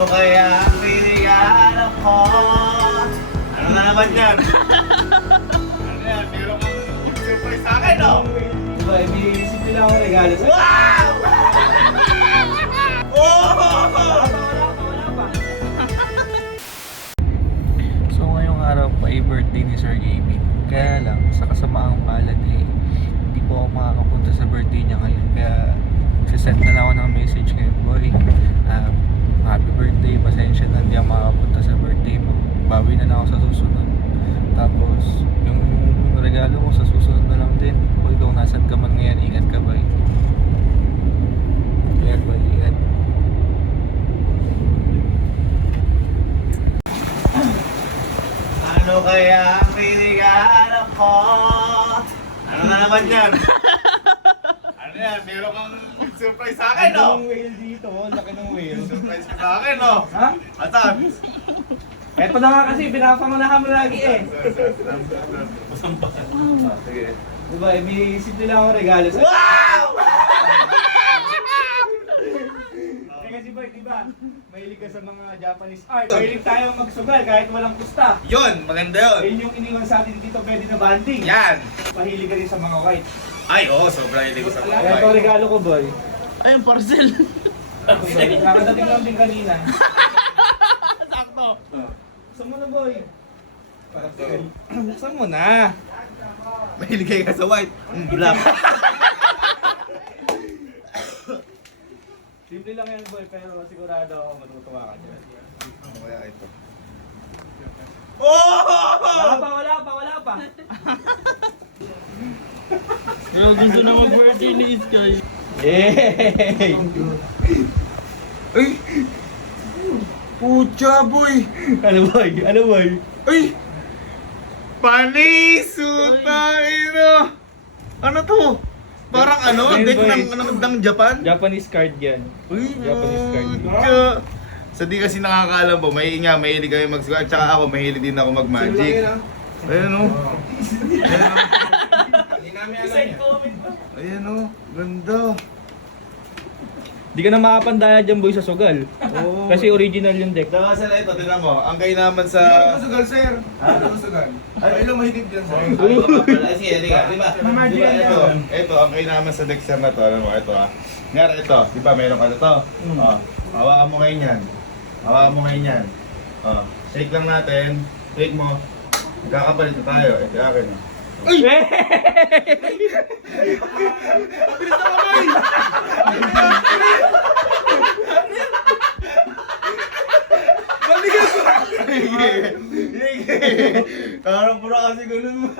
Kaya pinigano ko. Ano na naman yan? Ano yan? Meron kang surprise sa akin, no? Diba, isip nila akong regalo sa'yo. Wow! Oh! Wala pa. So ngayong araw pa ay birthday ni Sir Gavin. Kaya lang, sa kasamaang palad eh, hindi po ako makakapunta sa birthday niya ngayon. Kaya send na lang ako ng message ngayon, boy. Happy birthday, pasensya na hindi ako makakapunta sa birthday mo. Bawi na lang ako sa susunod. Tapos, yung regalo ko sa susunod na lang din. Boy, kung nasan ka man ngayon, ingat ka, boy. Ingat, boy, ingat. Ano kaya pinigano ko? Ano na naman yan? Ano yan? Meron kang surprise sa akin, no? Ang whale dito, laki ng whale. Surprise ka sa akin, no? Ha? Atan? Eto na nga kasi, pinapangunahan mo lagi eh. Sige. Diba, isip nila akong regalo sa'yo. Wow! Kasi boy, diba, mahilig ka sa mga Japanese art. Mahilig tayo magsugal kahit walang pusta. Yun, maganda yun. Ayun yung iniwan sa atin dito, pwede na banding. Yan. Mahilig ka rin sa mga white. Ay, oo, sobrang hilig ko sa mga Ito white. regalo ko, boy. Ayun, parcel. Nakadating lang din kanina. Sakto. Buksan mo na, boy. Buksan mo na. Mahilig kayo ka sa white. Black. Simple lang yan, boy, pero sigurado ako matutuwa ka dyan. Ano kaya ito? Oh! Wala pa. Pero gusto na mag-birthday ni Sky. Yay! Ay! Pucha, boy! Ano, boy? Ay! Panisuta, ino! Ano to? Parang ano? Ayun, Deck boy. ng Japan? Japanese card yan. Uy, Japanese card. pucha! Sa di kasi nakakaalam po, mahilig kami magsugat. Tsaka ako, mahilig din ako mag-magic. Ayan o. Ayan o, ganda. Di ka na makapandaya dyan, boy, sa sugal. Oo. Kasi original yung deck. Daka sa ito, tignan mo. Ang kainaman sa... Sugal, sir. Ano sugal? Ay, ilang mahilig dyan, sir. Sige, di ba? Ito, ang kainaman sa deck sir na to. Alam mo, ito ah. Ngayon, ito. Di ba, meron ka na to. Oh, hawakan mo ngayon yan. Hawakan mo ngayon yan. Oh, shake lang natin. Shake mo. Magkakapalit na tayo. Ito akin. Uy! Parang pura kasi ganun mo.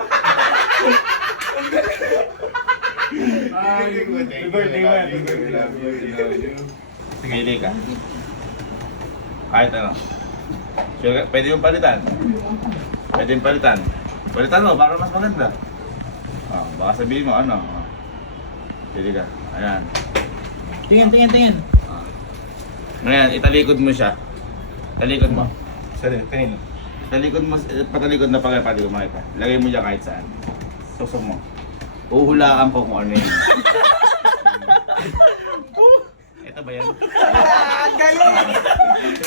Sige, hindi ka. Kahit ano. Sure ka? Pwede yung palitan. Pwede yung palitan. Palitan mo para mas maganda. Oh, baka sabihin mo ano. Pwede ka. Ayan. Tingin. Ngayon, italikod mo siya. Talikod mo. Sorry, kanino? Talikod mo, patalikod na pagkakali mo ito. Lagay mo dyan kahit saan. Susok mo. Uhulaan ko kung ano yun. Ito ba yan?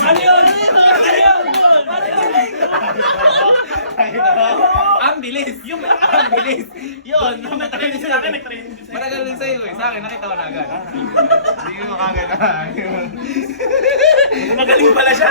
Ano yun? Ang bilis! Ang bilis! Yun! Nag-training sa akin, Matagal din sa'yo eh. Sa akin, nakita ko na agad. Hindi mo kagad. Magaling pala siya.